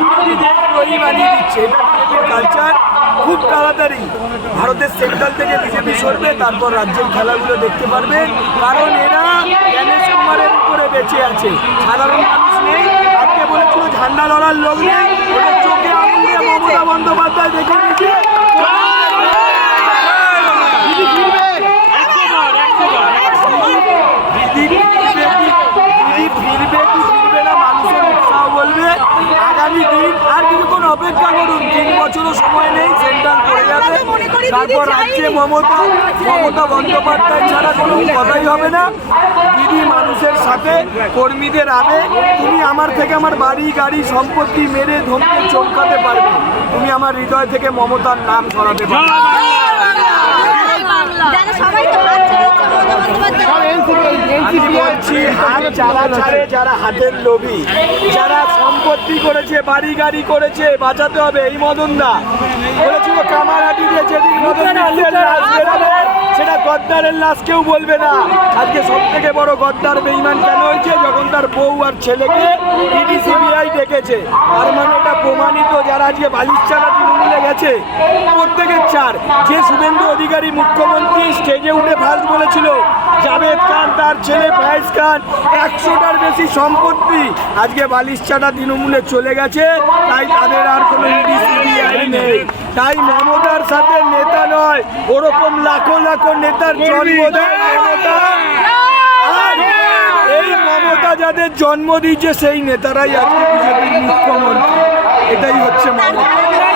বিরোধী দেশ তৈরি বানিয়ে দিচ্ছে। এটা বিজেপির কালচার। খুব তাড়াতাড়ি ভারতের সেন্ট্রাল থেকে বিজেপি সরবে, তারপর রাজ্যের খেলাগুলো দেখতে পারবেন। কারণ এরা জ্ঞানেশ কুমারের উপরে বেঁচে আছে, সাধারণ মানুষ নেই। আজকে বলেছিল ঝান্ডা লড়ার লোক নেই, ওদের চোখে আঙুল দিয়ে মমতা বন্দ্যোপাধ্যায় দেখে নিচ্ছে আগামী দিন। আর কিছুক্ষণ অপেক্ষা করুন, 3 বছরও সময় নেই, সেন্ট্রাল পড়ে যাবে। তারপর রাজ্যে মমতা বন্দ্যোপাধ্যায় ছাড়া কোনো কথাই হবে না। দিদি মানুষের সাথে, কর্মীদের আবেগ। তুমি আমার থেকে আমার বাড়ি গাড়ি সম্পত্তি মেরে ধমকে চমকাতে পারবে, তুমি আমার হৃদয় থেকে মমতার নাম সরাতে পারবে। হাত যারা ছাড়ে, যারা হাতের লোভী, যারা সম্পত্তি করেছে, বাড়ি গাড়ি করেছে, বাঁচাতে হবে। এই মদনদা বলেছিল কামারহাটি দিয়ে যেদিন মদন লাশ বেরোবে সেটা গদ্দারের লাশ কেউ বলবে না। আজকে সব থেকে বড় গদ্দার বেঈমান কেন হয়েছে? যখন তার বউ আর ছেলেকে ইডি সিবিআই ডেকেছে। তার মানে এটা প্রমাণিত, যারা আজকে বালিশচাড়া তৃণমূলে গেছে প্রত্যেকের চার। যে শুভেন্দু অধিকারী মুখ্যমন্ত্রী স্টেজে উঠে ফার্স্ট বলেছিল জাভেদ খান তার ছেলে ফয়েজ খান 100টার বেশি সম্পত্তি আজকে বালিশচাড়া তৃণমূলে চলে গেছে, তাই তাদের আর কোনো ইডি সিবিআই নেই। তাই মমতার সাথে নেতা নয়, ওরকম লাখো লাখো নেতার জন্ম দেয় মমতা। আর এই মমতা যাদের জন্ম দিয়েছে সেই নেতারাই আজকে বিজেপির মুখ্যমন্ত্রী। এটাই হচ্ছে মমতা।